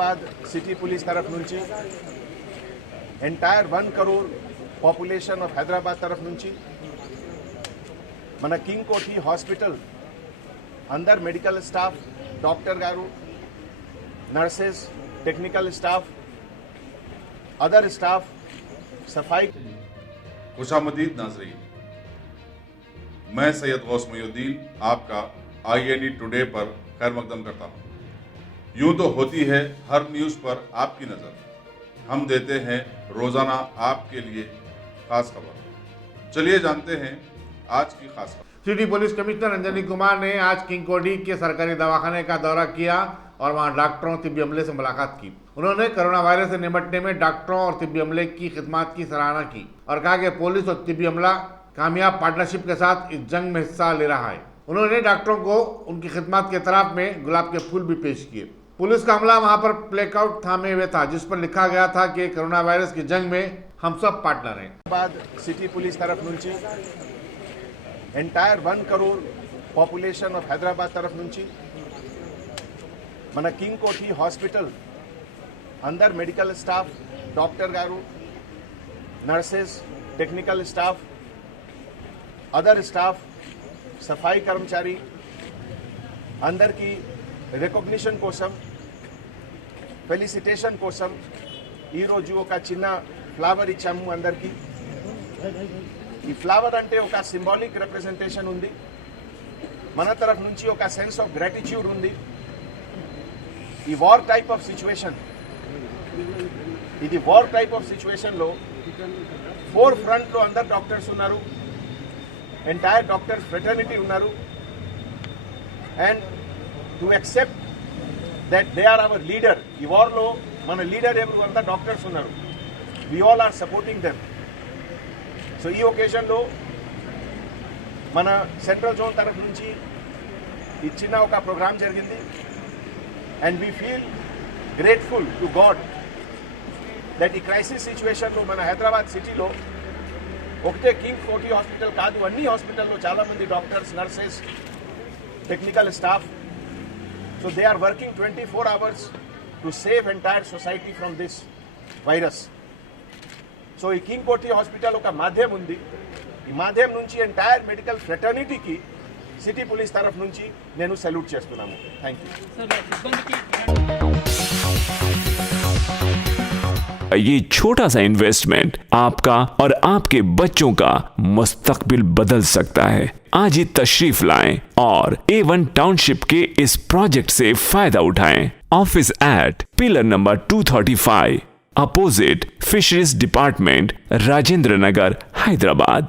बाद city police तरफ नुंची entire 1 crore population of Hyderabad तरफ నుంచి మన కింగ్ కోఠి హాస్పిటల్ अंदर medical staff doctor garu nurses technical staff other staff सफाई खुशामदीद नाजरीन, मैं सैयद गौस मोइनुद्दीन आपका INE टुडे पर खैर मकदम करता हूँ। यूं तो होती है हर न्यूज़ पर आपकी नज़र, हम देते हैं रोज़ाना आपके लिए खास खबर। चलिए जानते हैं आज की खास खबर। City police commissioner Anjani Kumar ने आज किंग कोठी के सरकारी दवाखाने का दौरा किया और वहां डॉक्टरों तिब्बी अमले से मुलाकात की। उन्होंने कोरोना वायरस से निपटने में डॉक्टरों और तिब्बी अमले की खिदमत की सराहना की और कहा कि पुलिस और तिब्बी अमला कामयाब पार्टनरशिप के साथ इस जंग में हिस्सा ले रहा है। उन्होंने डॉक्टरों को उनकी खिदमत के तरफ में गुलाब के फूल भी पेश किए। पुलिस का अमला वहां पर प्लेकाउट थामे हुए था जिस पर लिखा गया था कि कोरोना वायरस की जंग में हम सब पार्टनर हैं। बाद सिटी पुलिस तरफ నుంచి entire 1 crore population of Hyderabad तरफ నుంచి మన కింగ్ కోఠి హాస్పిటల్ अंदर medical staff doctor garu nurses technical staff other staff सफाई कर्मचारी अंदर की रिकॉग्निशन कोसम फेलिसिटेशन कोसम ఈ రోజు ఒక చిన్న ఫ్లవర్ ఇచ్చాము అందరికి। ఈ ఫ్లవర్ అంటే ఒక సింబాలిక్ రిప్రజెంటేషన్ ఉంది, మన తరఫు నుంచి ఒక సెన్స్ ఆఫ్ గ్రాటిట్యూడ్ ఉంది। ఈ వార్ టైప్ ఆఫ్ సిచ్యువేషన్, ఇది వార్ టైప్ ఆఫ్ సిచ్యువేషన్ లో ఫోర్ ఫ్రంట్ లో అందరు డాక్టర్స్ ఉన్నారు, ఎంటైర్ డాక్టర్స్ ఫ్రెటర్నిటీ ఉన్నారు and to accept that they are our leader. ఈ వార్ లో మన లీడర్ ఎవరు అంతా డాక్టర్స్ ఉన్నారు, we all are supporting them. So ఈ ఒకేషన్లో మన సెంట్రల్ జోన్ తరఫు నుంచి ఇచ్చిన ఒక ప్రోగ్రామ్ జరిగింది and we feel grateful to God that ఈ క్రైసిస్ సిచ్యువేషన్లో మన హైదరాబాద్ సిటీలో ఒకటే కింగ్ కోఠి హాస్పిటల్ కాదు, అన్ని హాస్పిటల్లో చాలామంది doctors nurses technical staff, so they are working 24 hours to save entire society from this virus. So ఈ కింగ్ కోఠి హాస్పిటల్ ఒక మాధ్యం ఉంది, ఈ మాధ్యం నుంచి ఎంటైర్ మెడికల్ ఫ్రెటర్నిటీకి సిటీ పోలీస్ తరఫు నుంచి నేను సెల్యూట్ చేస్తున్నాను। Thank you. ये छोटा सा इन्वेस्टमेंट आपका और आपके बच्चों का मुस्तकबिल बदल सकता है। आज ही तशरीफ लाएं और A1 टाउनशिप के इस प्रोजेक्ट से फायदा उठाएं। Office at pillar number 235 opposite fisheries department, Rajendra Nagar, Hyderabad.